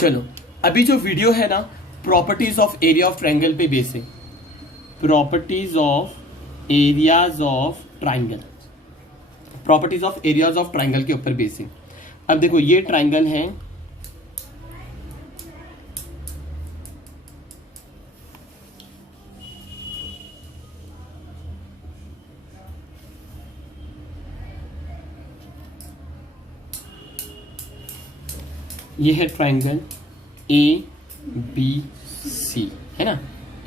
चलो अभी जो वीडियो है ना properties of area of triangle पे बेस है। Properties of areas of triangle, properties of areas of triangle के ऊपर बेस है। अब देखो ये ट्रायंगल है, ये है ट्रायंगल ए बी सी, है ना।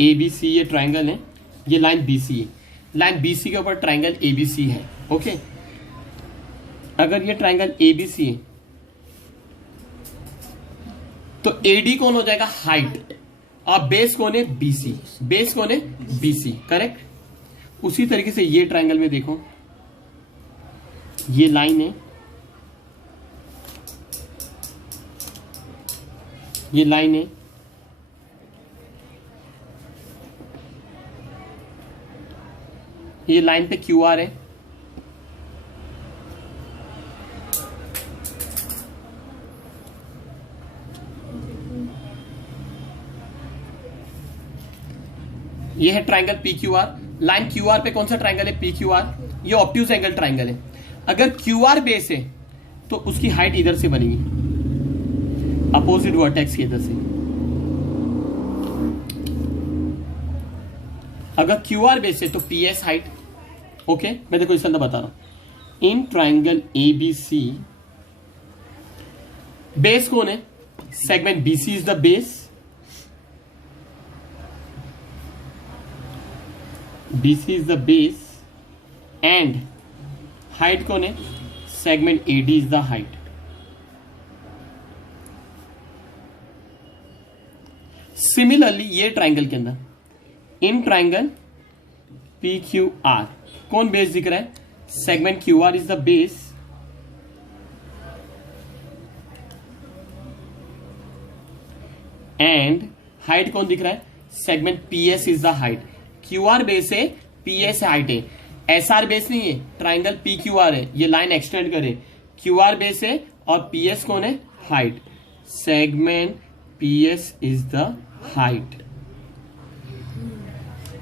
ए बी सी ये ट्रायंगल है, ये लाइन बी सी है, लाइन बी सी के ऊपर ट्रायंगल ए बी सी है। ओके, अगर ये ट्रायंगल ए बी सी है तो एडी कौन हो जाएगा? हाइट। और बेस कौन है? B C. बेस कौन है? B C, correct. उसी तरीके से ये ट्रायंगल में देखो, ये लाइन है, ये लाइन है, ये लाइन पे क्यू आर है, ये है triangle P Q are. Line Q R पे कौन सा ट्रायंगल है? P Q R. ये ऑब्ट्यूज एंगल ट्रायंगल है। अगर क्यू आर बेस है तो उसकी हाइट इधर से बनेगी, अपोजिट वर्टेक्स के इधर से। अगर क्यू आर बेस है तो पी एस हाइट। ओके, मैं देखो इस अंदर बता रहा हूं। In triangle A B C base कौन है? Segment B C is the base, BC is the base and height कौन है? Segment AD is the height। Similarly ये ट्राइंगल के अंदर, इन ट्राइंगल PQR कौन बेस दिख रहा है? Segment QR is the base and height कौन दिख रहा है? Segment PS is the height। Q R base है, पी एस हाइट है, एस आर बेस नहीं है, ट्राइंगल पी क्यू आर है। ये लाइन एक्सटेंड करे, क्यू आर बेस है और पी एस कौन है? Height. Segment P S is the height.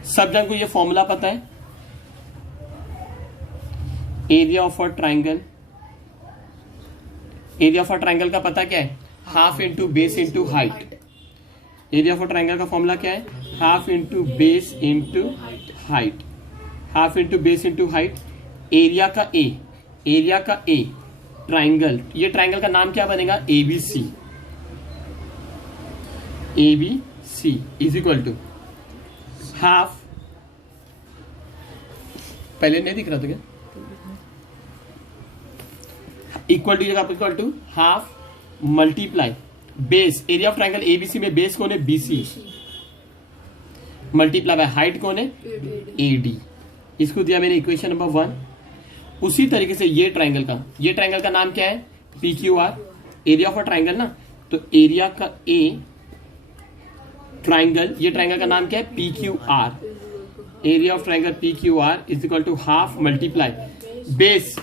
सब जन को ये फॉर्मूला पता है? Area of a triangle, area of a triangle का पता क्या है? Half into base into height. Area of a triangle का फॉर्मूला क्या है? Half into base into height. Half into base into height. Area का ए, एरिया का a triangle, ये ट्राइंगल का नाम क्या बनेगा? A B C. A B C is equal to half, पहले नहीं दिख रहा था क्या? इक्वल टू जगह equal to half multiply base, area of triangle ABC में बेस कौन है? बीसी, मल्टीप्लाई बाय हाइट कौन है? एडी। इसको दिया मैंने इक्वेशन नंबर 1। उसी तरीके से ये ट्राइंगल का नाम क्या है? P Q R. Area of a triangle ना, तो एरिया का ए ट्राइंगल, ये ट्राइंगल का नाम क्या है? P Q R. Area of triangle P Q R is equal to half multiply base,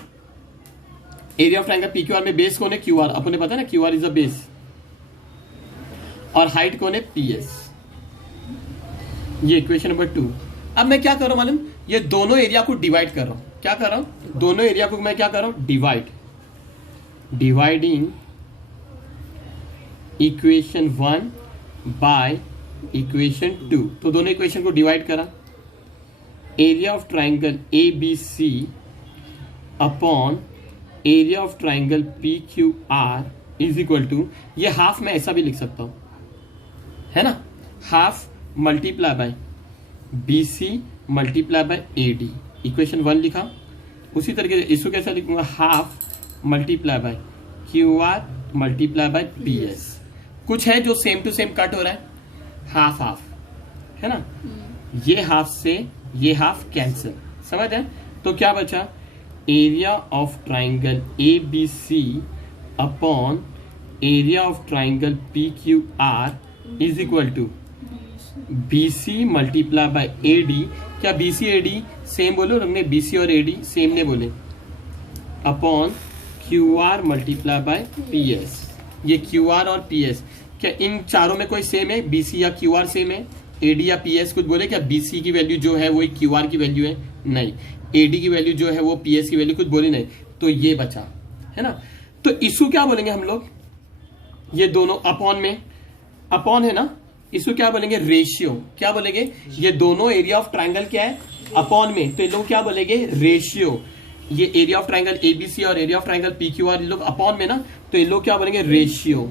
area of triangle P Q R में base कौन है? Q R. अपने पता है ना, Q R is a base, और हाइट कौन है? P S. ये इक्वेशन नंबर 2। अब मैं क्या कर रहा हूं मालूम? ये दोनों एरिया को डिवाइड कर रहा हूं। क्या कर रहा हूं? दोनों एरिया को मैं क्या कर रहा हूं? Dividing equation 1 by equation 2। तो दोनों इक्वेशन को डिवाइड करा। Area of triangle A B C upon area of triangle P Q R is equal to, ये हाफ में ऐसा भी लिख सकता हूं, है ना, half multiply by B C multiply by A D. Equation 1 लिखा। उसी तरीके से इसको कैसा लिखूंगा? Half multiply by Q R multiply by P S. कुछ है जो सेम टू सेम कट हो रहा है, हाफ हाफ, है ना। ये हाफ से ये हाफ कैंसिल, समझ है? तो क्या बचा? Area of triangle A B C upon area of triangle P Q R is equal to B C multiply by A D. क्या B C A D same बोलो? हमने बी सी और ए D same ने बोले, upon Q R multiply by P S. ये Q R और P S क्या इन चारों में कोई सेम है? बीसी या क्यूआर सेम है? एडी या पीएस कुछ बोले क्या? बीसी की वैल्यू जो है वो क्यूआर की वैल्यू है? नहीं। एडी की वैल्यू जो है वो पीएस की वैल्यू कुछ बोली नहीं, तो ये बचा है ना। तो इशू क्या बोलेंगे हम लोग? ये दोनों अपॉन में, अपॉन है ना, इसको क्या बोलेंगे? रेशियो। क्या बोलेंगे? ये दोनों एरिया ऑफ ट्राइंगल क्या है? अपॉन में, तो ये लोग क्या बोलेंगे? रेशियो। ये एरिया ऑफ ट्राइंगल एबीसी और एरिया ऑफ ट्राइंगल पीक्यूआर, ये लोग अपॉन में ना, तो ये लोग क्या बोलेंगे? रेशियो।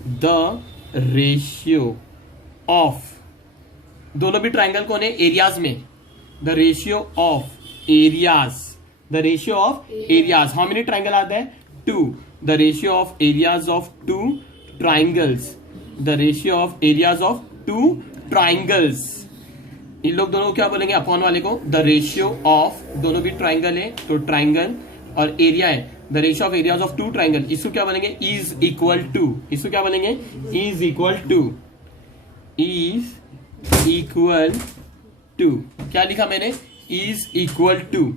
द रेशियो ऑफ, दोनों भी ट्राइंगल कौन है? एरियाज में। The ratio of areas, the ratio of areas. How many triangle आते हैं? 2। The ratio of areas of 2 triangles, the ratio of areas of 2 triangles. इन लोग दोनों क्या बोलेंगे? अपॉन वाले को द रेशियो ऑफ, दोनों भी ट्राइंगल है तो ट्राइंगल, और एरिया है the ratio of areas of 2 triangle. इसको क्या बोलेंगे? Is equal to. इसको क्या बोलेंगे? Is equal to, is equal to. क्या लिखा मैंने? Is equal to,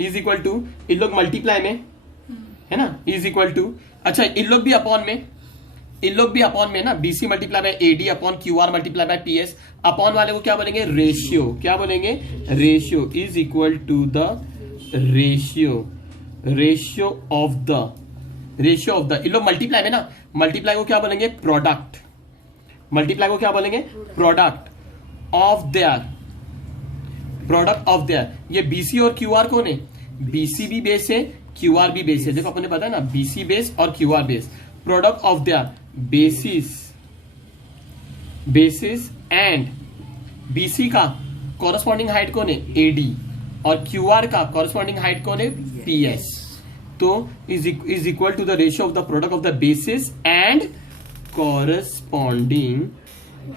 is equal to. इन लोग मल्टीप्लाई में है ना, इज इक्वल टू। अच्छा, इन लोग भी अपॉन में, इन लोग भी अपॉन में ना, BC multiply by AD upon QR multiply by PS. Upon वाले को क्या बोलेंगे? रेशियो। क्या बोलेंगे? Ratio. Is equal to the ratio, ratio of the, ratio of the. इन लोग मल्टीप्लाई में ना, मल्टीप्लाई को क्या बोलेंगे? प्रोडक्ट। मल्टीप्लाई को क्या बोलेंगे? Product of their, product of their. ये बीसी और क्यूआर कौन है? बीसी भी बेस है, क्यूआर भी बेस है। देखो अपने पता है ना, बीसी बेस और QR base. Product of their basis, basis and BC का कॉरस्पॉन्डिंग हाइट कौन है? एडी, और क्यूआर का कॉरस्पॉन्डिंग हाइट कौन है? पीएस। तो is equal to the ratio of the product of the basis and corresponding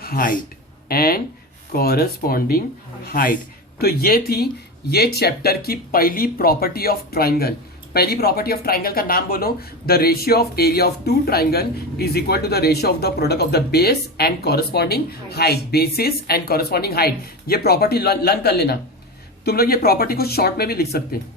height, and corresponding height. तो ये थी ये चैप्टर की पहली प्रॉपर्टी ऑफ ट्राइंगल। पहली प्रॉपर्टी ऑफ ट्राइंगल का नाम बोलो, the ratio of area of 2 triangle is equal to the ratio of the product of the base and corresponding height, basis and corresponding height. ये property learn कर लेना। तुम लोग ये प्रॉपर्टी को शॉर्ट में भी लिख सकते हैं,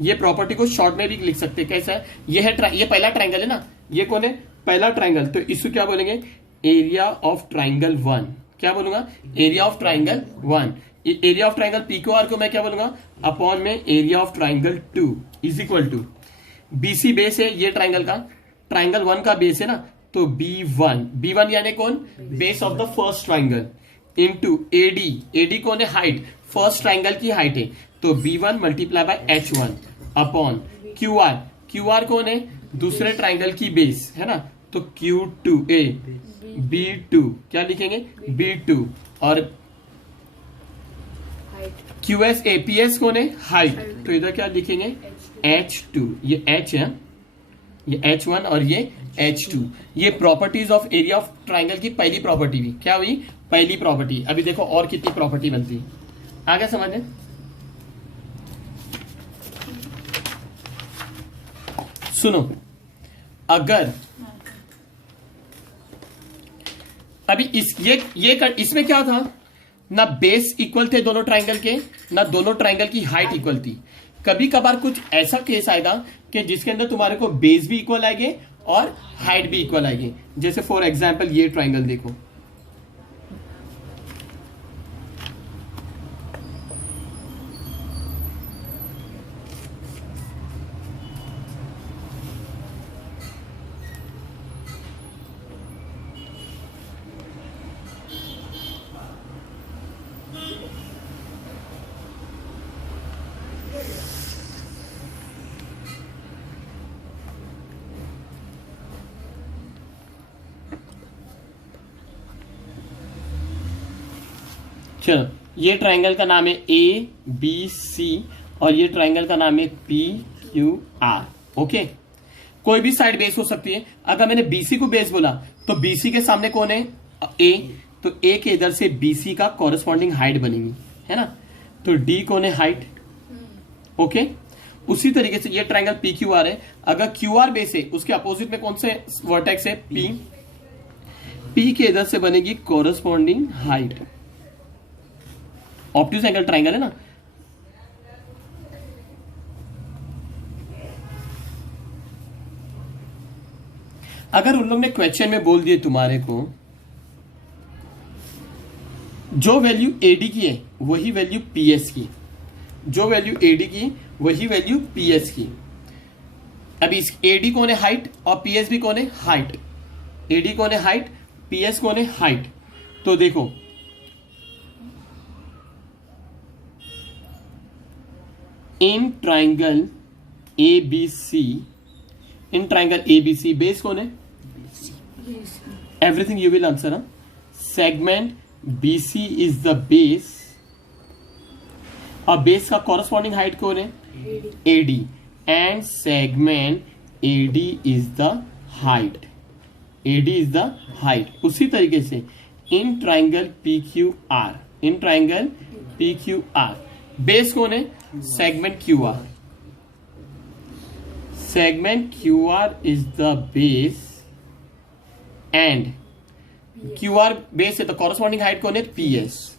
ये प्रॉपर्टी को शॉर्ट में भी लिख सकते हैं। कैसा है? ये है, ये पहला ट्राइंगल है ना, ये कौन है? पहला ट्राइंगल। तो इसको क्या बोलेंगे? Area of triangle 1। क्या बोलूंगा? Area of triangle 1। Area of triangle PQR को मैं क्या बोलूंगा? अपॉन में area of triangle 2 is equal to, BC base है ये ट्राइंगल का, ट्राइंगल 1 का बेस है ना, तो B1, B1 यानी कौन? Base of the first triangle, into AD, AD कौन है? हाइट, फर्स्ट ट्राइंगल की हाइट है, तो B1 multiply by H1 upon QR, QR कौन है? दूसरे ट्राइंगल की बेस है ना, तो Q2A, B2 क्या लिखेंगे? B2, और QSA, PS कौन है? हाइट, तो इधर क्या लिखेंगे? H2, ये H है, ये H1 और ये H2। ये properties of area of triangle की पहली प्रॉपर्टी भी क्या हुई? पहली प्रॉपर्टी। अभी देखो और कितनी प्रॉपर्टी बनती है, आगे समझे? सुनो, अगर अभी इसमें क्या था ना, बेस इक्वल थे दोनों ट्राइंगल के, ना दोनों ट्राइंगल की हाइट इक्वल थी। कभी कभार कुछ ऐसा केस आएगा कि जिसके अंदर तुम्हारे को बेस भी इक्वल आएंगे और हाइट भी इक्वल आएगी। जैसे फॉर एग्जांपल ये ट्राइंगल देखो, चलो ये ट्राइंगल का नाम है ABC और ये ट्राइंगल का नाम है PQR। ओके, कोई भी साइड बेस हो सकती है। अगर मैंने BC को बेस बोला तो BC के सामने कौन है? A, तो A के इधर से BC का कॉरेस्पॉन्डिंग हाइट बनेगी, है ना, तो D कौन है? हाइट। ओके, उसी तरीके से ये ट्राइंगल PQR है, अगर QR बेस है उसके अपोजिट में कौन से वर्टेक्स है? P के इधर से बनेगी corresponding height. Obtuse angle triangle है ना, अगर उन लोग ने क्वेश्चन में बोल दिए तुम्हारे को जो वैल्यू एडी की है वही वैल्यू पीएस की, जो वैल्यू एडी की वही वैल्यू पीएस की। अभी इस एडी कौन है? हाइट, और पीएस भी कौन है? हाइट। एडी कौन है? हाइट, पीएस कौन है? हाइट। तो देखो इन triangle ABC, in triangle ABC base कौन है? Everything you will answer. Segment BC is the base, और बेस का कॉरस्पॉन्डिंग हाइट कौन है? AD, and segment AD is the height, AD is the height. उसी तरीके से in triangle P Q R, in triangle P Q R base कौन है? Segment Q R, segment Q R is the base and Q R base है तो corresponding height कौन है? PS.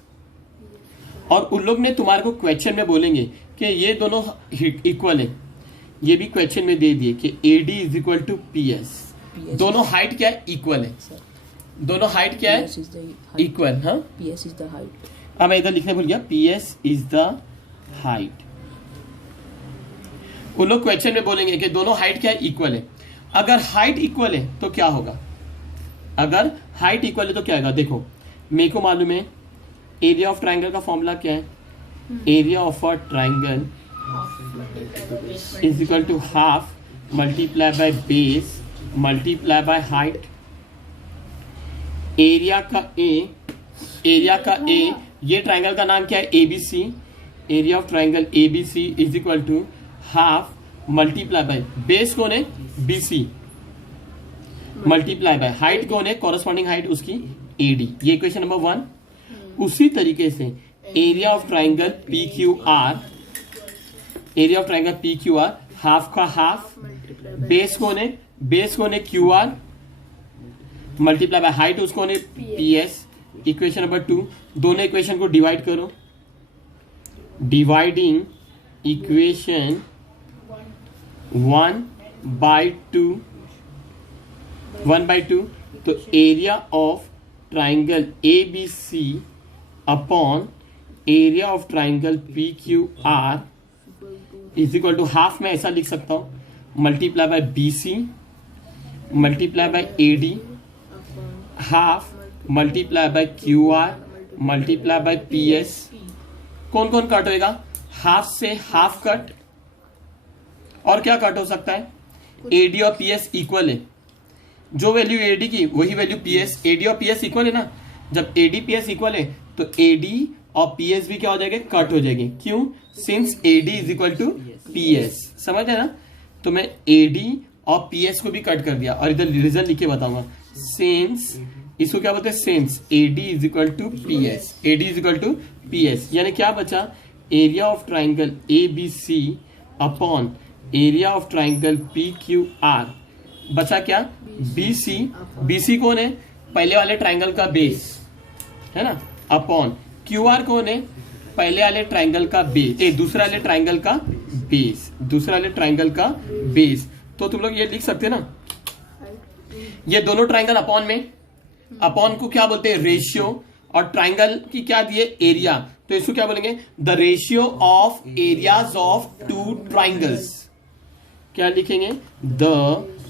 और उन लोग ने तुम्हारे को क्वेश्चन में बोलेंगे कि ये दोनों इक्वल है, ये भी क्वेश्चन में दे दिए कि AD is equal to PS. दोनों हाइट क्या है? इक्वल है। दोनों हाइट क्या है? इक्वल। हाँ, पीएस इज द हाइट। अब मैं इधर लिखने भूल गया, पीएस इज द हाइट। उन लोग क्वेश्चन में बोलेंगे कि दोनों हाइट क्या है? इक्वल है। अगर हाइट इक्वल है तो क्या होगा? अगर हाइट इक्वल है तो क्या होगा? देखो मेरे को मालूम है एरिया ऑफ ट्राइंगल का फॉर्मूला क्या है? Area of a triangle is equal to half multiply by base multiply by height. Area का ए, एरिया का ए, ये ट्राइंगल का नाम क्या है? ABC. Area of triangle ABC is equal to half multiply by base कौन है? बीसी, मल्टीप्लाई बाय हाइट कौन है? कॉरस्पॉन्डिंग हाइट उसकी एडी। ये इक्वेशन नंबर 1। उसी तरीके से area of triangle P Q R, area of triangle P Q R half का हाफ, बेस कौन है? बेस कौन है? Q R, multiply by height उसको है पीएस। Equation number 2। दोनों इक्वेशन को डिवाइड करो, डिवाइडिंग इक्वेशन 1/2, 1/2। तो area of triangle A B C upon area of triangle P Q R is equal to half, में ऐसा लिख सकता हूं, multiply by B C multiply by A D, half multiply by Q R multiply by P S. कौन कौन cut होएगा? Half से half cut, और क्या कट हो सकता है? एडी और पीएस इक्वल है, जो वैल्यू एडी की वही वैल्यू पीएस। एडी और पीएस इक्वल है ना, जब एडी पीएस इक्वल है तो एडी और पीएस भी क्या हो जाएगा? कट हो जाएगी। क्यों? Since AD is equal to PS. समझ है ना? तो मैं एडी और पीएस को भी कट कर दिया, और इधर रिजल्ट लिख के बताऊंगा। सिंस, इसको क्या बोलते हैं? Since AD is equal to PS, AD is equal to PS, यानी क्या बचा? Area of triangle A B C upon area of triangle P Q R बचा क्या? बीसी। बीसी कौन है? पहले वाले ट्राइंगल का बेस है ना, अपॉन क्यू आर कौन है? पहले वाले ट्राइंगल का बेस, दूसरे वाले ट्राइंगल का बेस, दूसरे वाले ट्राइंगल का बेस। तो तुम लोग ये लिख सकते हैं ना, ये दोनों ट्राइंगल अपॉन में, अपॉन को क्या बोलते हैं? रेशियो, और ट्राइंगल की क्या दिए? एरिया, तो इसको क्या बोलेंगे? The ratio of areas of two triangles. क्या लिखेंगे? The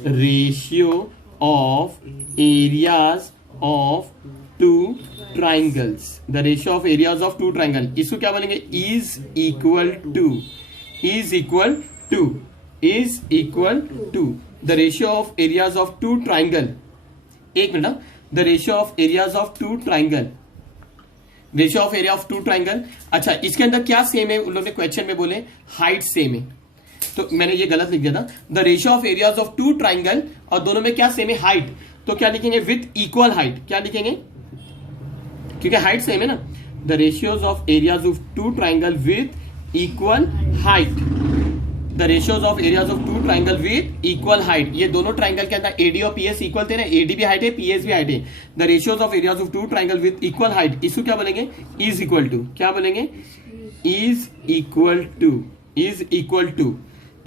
ratio of areas of two triangles, the ratio of areas of two triangle. इसको क्या बोलेंगे? Is equal to, is equal to, is equal to the ratio of areas of two triangle. एक minute, the ratio of areas of two triangle, ratio of area of two triangle. अच्छा, इसके अंदर क्या same है? उन लोगों ने question में बोले हाइट सेम है, तो मैंने ये गलत लिख दिया था। The ratio of areas of two triangle, और दोनों में क्या सेम है? हाइट। तो क्या लिखेंगे? With equal height. क्या लिखेंगे? क्योंकि हाइट सेम है ना। The ratios of areas of two triangle with equal height, the ratios of areas of two triangle with equal height. ये दोनों ट्राइंगल के अंदर एडी और पीएस इक्वल थे ना, एडी भी हाइट है, पीएस भी हाइट है। The ratios of areas of two triangle with equal height, इसको क्या बोलेंगे? Is equal to. क्या बोलेंगे? Is equal to, is equal to.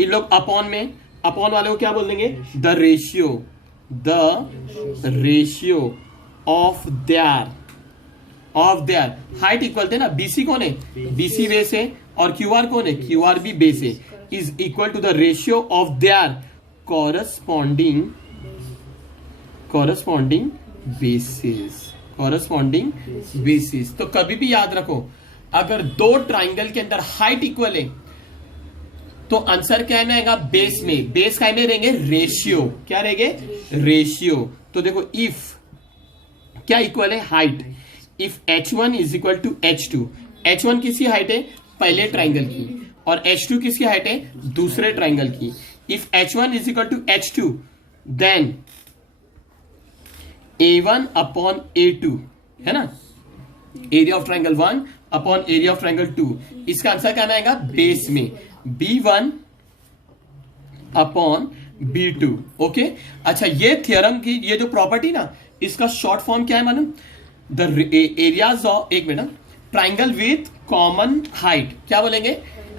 इन लोग अपॉन में, अपॉन वाले को क्या बोल देंगे? The ratio, the ratio of their height equal थे ना, बीसी कौन है, बीसी बेस है, और क्यूआर कौन है, क्यूआर भी बेस है, is equal to the ratio of their corresponding bases. तो कभी भी याद रखो, अगर दो ट्राइंगल के अंदर हाइट इक्वल है तो आंसर क्या में आएगा, बेस में। बेस काय में रहेंगे, रेशियो। क्या रहेंगे, रेशियो। तो देखो इफ क्या इक्वल है, height. If h1 is equal to h2, h1 किसकी हाइट है, पहले ट्राइंगल की, और h2 किसकी हाइट है, दूसरे ट्राइंगल की। If h1 is equal to h2 then a1 upon a2 है ना, area of triangle 1 upon area of triangle 2। इसका आंसर क्या आएगा, बेस में b1 अपॉन b2। ओके, अच्छा ये थियरम की ये जो प्रॉपर्टी ना, इसका शॉर्ट फॉर्म क्या है मालूम, द एरियाज ऑफ, एक minute, triangle with common height. क्या बोलेंगे,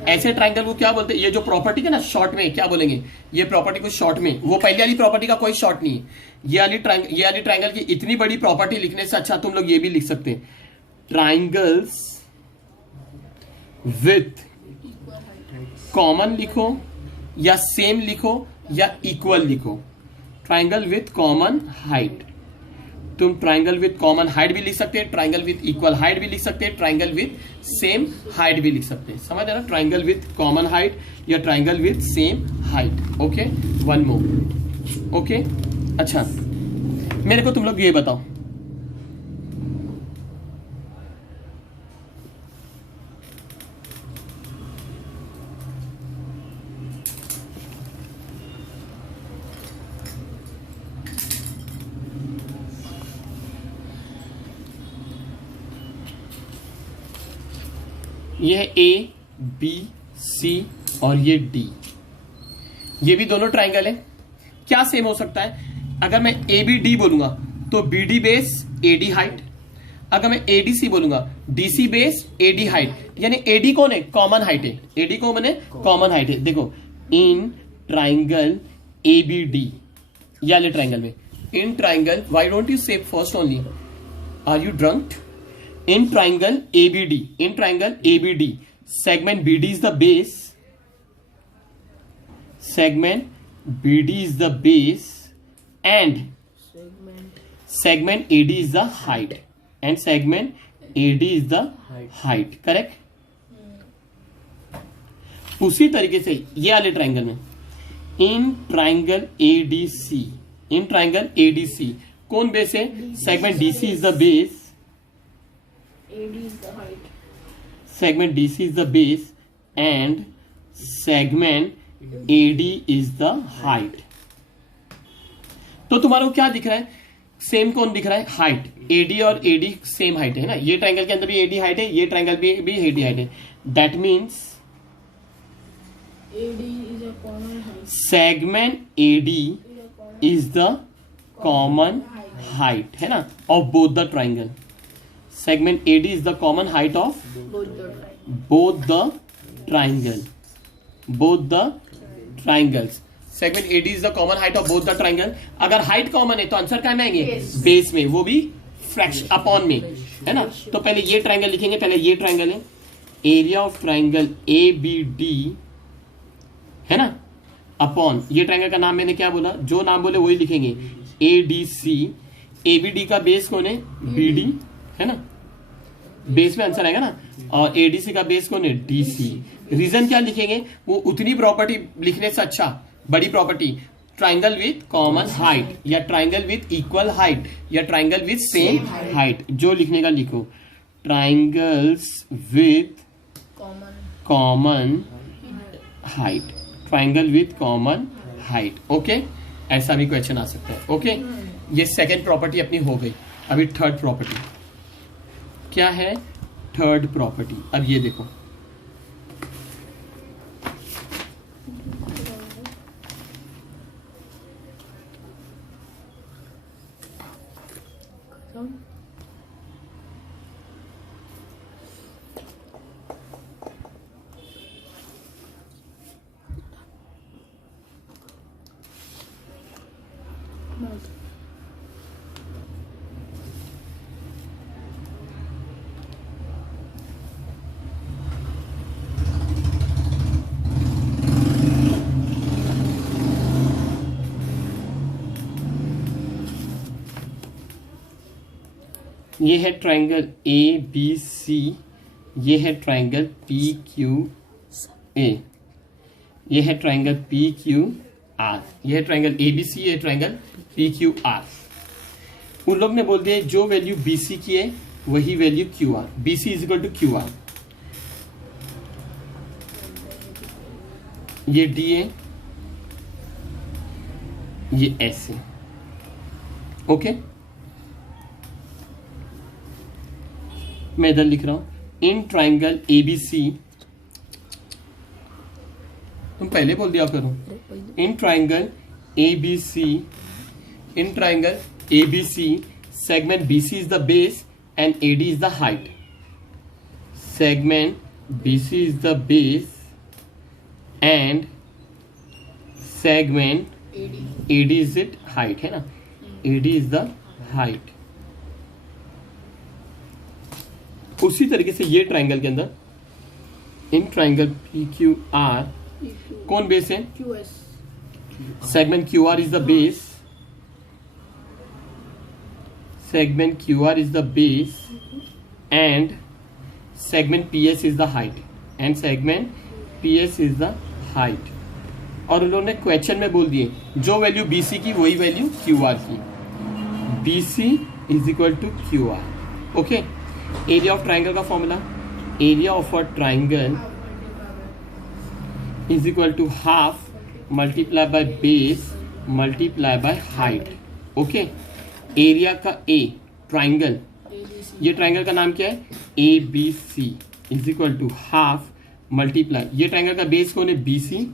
ऐसे ट्राइंगल को क्या बोलते हैं, ये जो प्रॉपर्टी है ना शॉर्ट में क्या बोलेंगे, ये प्रॉपर्टी को शॉर्ट में, वो पहले वाली प्रॉपर्टी का कोई शॉर्ट नहीं है, ये वाली ट्राइंगल की इतनी बड़ी प्रॉपर्टी लिखने से अच्छा तुम लोग ये भी लिख सकते हैं, ट्राइंगल्स विथ कॉमन लिखो या सेम लिखो या इक्वल लिखो। ट्राइंगल विथ कॉमन हाइट, तुम ट्राइंगल विथ कॉमन हाइट भी लिख सकते हैं, ट्राइंगल विथ इक्वल हाइट भी लिख सकते हैं, ट्राइंगल विथ सेम हाइट भी लिख सकते हैं। समझ रहे ना, ट्राइंगल विथ कॉमन हाइट या triangle with same height. Okay, one more. Okay, अच्छा मेरे को तुम लोग ये बताओ, ये है ए बी सी और ये डी, ये भी दोनों ट्राइंगल है। क्या सेम हो सकता है, अगर मैं ए बी डी बोलूंगा तो B D base A D height, अगर मैं ए डी सी बोलूंगा D C base A D height, यानी ए डी कौन है, कॉमन हाइट है, ए डी कौन है, कॉमन हाइट है। देखो इन ट्राइंगल ए बी डी, ये ट्राइंगल में, इन triangle, why don't you say first only, are you drunk, in triangle ABD, in triangle ABD, segment BD is the base, segment BD is the base, and segment AD is the height, and segment AD is the height, correct? उसी तरीके से ये वाले triangle में, इन triangle ADC, in triangle ADC कौन base है, segment DC is the base, AD is the height. segment DC is the base and segment AD is the height। तो तुम्हारा को क्या दिख रहा है, सेम कौन दिख रहा है, हाइट। AD और AD सेम हाइट है ना, ये ट्राइंगल के अंदर भी AD हाइट है, ये ट्राइंगल भी AD हाइट है। That means AD is a common height. segment AD is the common height है ना of both the triangle। segment AD is the common height of both the triangle, both the triangles। segment AD is the common height of both the triangle। अगर height common है तो answer क्या में आएंगे, base में, वो भी fraction upon में है ना। तो पहले ये ट्राइंगल लिखेंगे, पहले ये ट्राइंगल है, area of triangle A B D है ना, अपॉन ये ट्राइंगल का नाम मैंने क्या बोला, जो नाम बोले वही लिखेंगे, A D C. A B D का बेस कौन है, बी डी है ना, बेस में आंसर आएगा ना, और एडीसी का बेस कौन है, डीसी। रीजन क्या लिखेंगे, वो उतनी प्रॉपर्टी लिखने से अच्छा बड़ी property, triangle with common height या ट्राइंगल विथ इक्वल हाइट या ट्राइंगल विथ सेम हाइट, जो लिखने का लिखो, triangles with common height, triangle with common height. Okay, ऐसा भी क्वेश्चन आ सकता है। ओके, ये सेकेंड प्रॉपर्टी अपनी हो गई। अभी थर्ड प्रॉपर्टी क्या है, थर्ड प्रॉपर्टी, अब ये देखो, Nice. ये है ट्राइंगल ए बी सी, ये है ट्राइंगल पी क्यू ए, ये है ट्राइंगल पी क्यू आर, ये है ट्राइंगल ए बी सी, ये है ट्राइंगल पी क्यू आर। उन लोग ने बोल दिया जो वैल्यू बी सी की है वही value Q R, B C is equal to Q R. ये डी है, ये एस है, ओके। मैं इधर लिख रहा हूं इन ट्राइंगल एबीसी, तुम पहले बोल दिया करो, in triangle ABC, in triangle ABC segment BC is the base and AD is the height. Segment BC is the base and segment AD is it height, है ना, एडी इज द हाइट। उसी तरीके से ये triangle के अंदर in triangle P Q are कौन base है, QS, segment Q R is the base, segment Q R is the base and segment P S is the height, and segment P S is the height. और उन्होंने question में बोल दिए जो value B C की वही value Q R की, B C is equal to Q R, okay. Area of triangle का formula, area of a triangle is equal to half multiply by base multiply by height, okay. Area का a triangle, ये triangle का नाम क्या है, A B C is equal to half multiply, ये triangle का base कौन है, बी सी,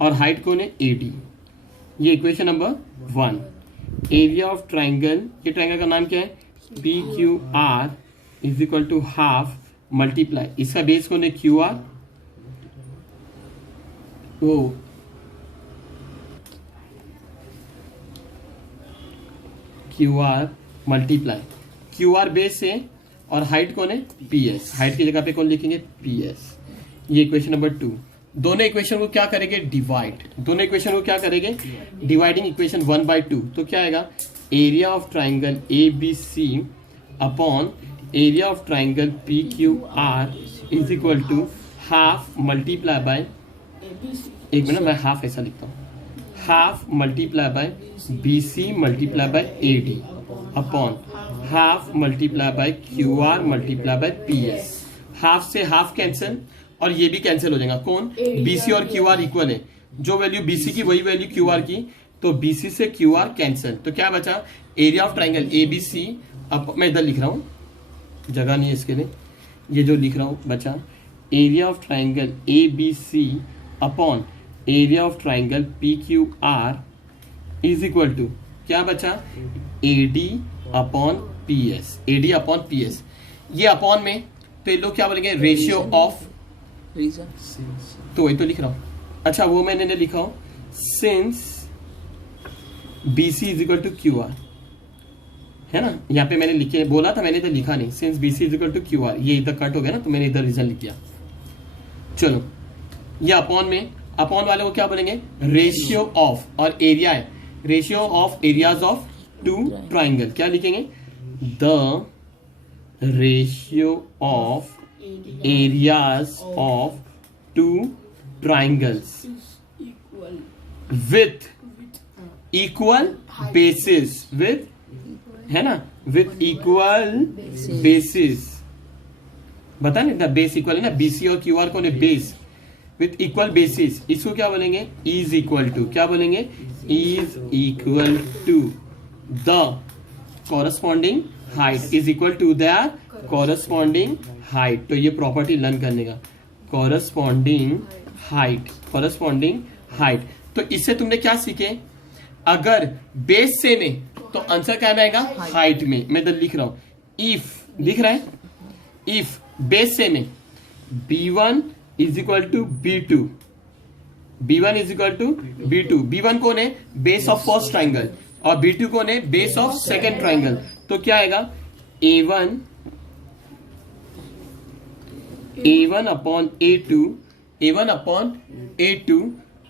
और हाइट कौन है, ए डी। ये equation number 1। Area of triangle, ये ट्राइंगल का नाम क्या है, P Q R is equal to half multiply, इसका बेस कौन है, क्यू आर, वो Q R multiply, Q R base है और हाइट कौन है, पी एस, हाइट की जगह पे कौन लिखेंगे, पी एस। ये इक्वेशन नंबर 2। दोनों इक्वेशन को क्या करेंगे, डिवाइड, दोनों इक्वेशन को क्या करेंगे, डिवाइडिंग इक्वेशन 1/2, तो क्या आएगा, area of triangle A B C upon area of triangle P Q R is equal to half multiply by, एक मिनट मैं हाफ ऐसा लिखता हूँ, half multiply by B C multiply by A D upon half multiply by Q R multiply by P S. Half से half cancel और ये भी cancel हो जाएगा, कौन, बीसी और क्यू आर इक्वल है, जो वैल्यू बीसी की वही वैल्यू क्यू आर की, तो बीसी से क्यू आर कैंसिल, तो क्या बचा, area of triangle A B C, मैं इधर लिख रहा हूँ, जगह नहीं है इसके लिए, ये जो लिख रहा हूँ बचा, area of triangle A B C upon area of triangle P Q R is equal to क्या बचा, A D upon P S, A D upon P S. ये अपॉन में तो ये लोग क्या बोलेंगे, रेशियो ऑफ रीजन, तो वही तो लिख रहा हूं, अच्छा वो मैंने लिखा हूं, since B C is equal to Q R, है ना, यहाँ पे मैंने लिखे बोला था, मैंने इधर लिखा नहीं, since B C is equal to Q R, ये इधर कट हो गया ना, तो मैंने इधर रीजन लिख दिया। चलो ये अपॉन में, अपॉन वाले को क्या बोलेंगे, रेशियो ऑफ, और एरिया है, ratio of areas of two triangle, क्या लिखेंगे, the ratio of areas of two triangles equal with equal bases, with, है ना, विथ इक्वल बेसिस, बता नहीं था, बेस इक्वल है ना, बीसी और क्यू आर कौन है, बेस, विथ इक्वल बेसिस, इसको क्या बोलेंगे, इज इक्वल टू, क्या बोलेंगे, is equal to the corresponding height, is equal to their corresponding height. तो ये प्रॉपर्टी लर्न करने का, कॉरस्पॉन्डिंग हाइट, कॉरस्पॉन्डिंग हाइट। तो इससे तुमने क्या सीखे, अगर बेस सेम है तो आंसर क्या आएगा, हाइट में। मैं इधर लिख रहा हूं, इफ लिख रहा है, इफ बेस सेम है, B1 is equal to B2, B1 is equal to B2, B1 कौन है, बेस ऑफ फर्स्ट ट्राइंगल, और B2 कौन है, बेस ऑफ सेकेंड ट्राइंगल, तो क्या आएगा, A1 upon A2, A1 upon A2,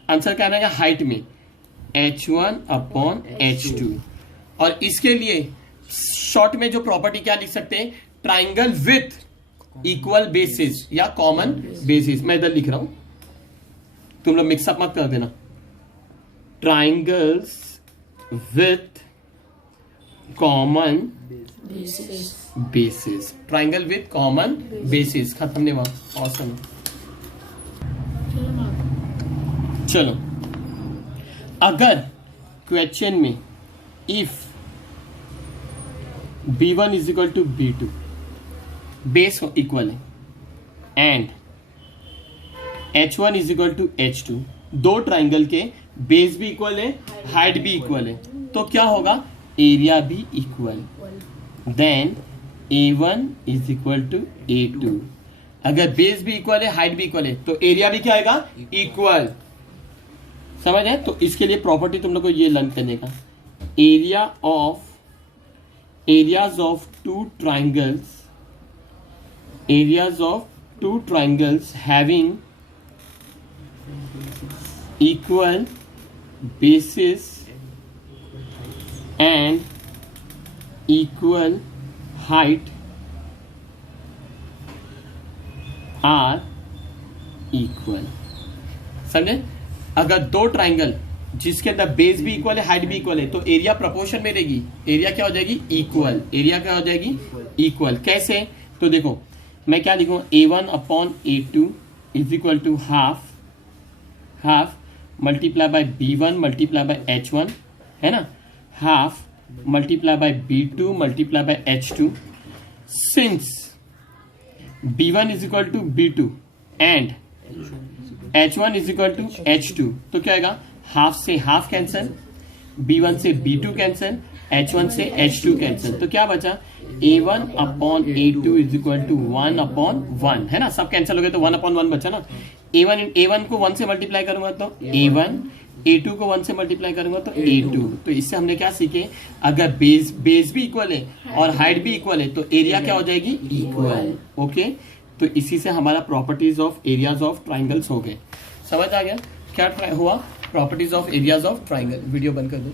answer क्या आएगा हाइट में, H1 अपॉन H2। और इसके लिए शॉर्ट में जो प्रॉपर्टी क्या लिख सकते हैं, ट्राइंगल विथ इक्वल बेसिस या कॉमन बेसिस। मैं इधर लिख रहा हूं, तुम लोग मिक्सअप मत कर देना। Triangles with common basis, triangle with common basis. खत्म नहीं हुआ, ऑसम। चलो, अगर क्वेश्चन में if B1 is equal to B2 base equal है and H1 is equal to H2, दो ट्राइंगल के बेस भी इक्वल है, हाइट भी इक्वल है, तो क्या होगा, एरिया भी equal. Then A1 is equal to A2। अगर बेस भी इक्वल है, हाइट भी इक्वल है, तो एरिया भी क्या आएगा, इक्वल। समझ है? तो इसके लिए प्रॉपर्टी तुम लोग को ये लर्न करने का, areas of two triangles having equal bases and equal height are equal. समझे? अगर दो ट्राइंगल जिसके अंदर बेस भी इक्वल है, हाइट भी इक्वल है, तो एरिया प्रोपोर्शन में रहेगी, एरिया क्या हो जाएगी, इक्वल। एरिया क्या हो जाएगी, इक्वल। कैसे? तो देखो मैं क्या लिखूंगा, A1 upon A2 is equal to half multiply by B1 multiply by H1, है ना, half multiply by B2 multiply by H2। Since B1 is equal to B2 and H1 is equal to H2, तो क्या आएगा, half से half cancel, B1 से B2 cancel, H1 से H2 cancel, तो क्या बचा, A1 upon A2 is equal to 1 upon 1, है ना, सब कैंसिल हो गए तो 1 अपॉन 1 बचा ना। A1 को 1 से मल्टीप्लाई करूंगा तो A1, A2 को 1 से मल्टीप्लाई करूंगा तो A2। तो इससे हमने क्या सीखे, अगर बेस भी इक्वल है और हाइट भी इक्वल है, तो एरिया क्या हो जाएगी, इक्वल। ओके, तो इसी से हमारा properties of areas of triangles हो गए। समझ आ गया क्या हुआ, properties of areas of triangle. Video बंद कर दो।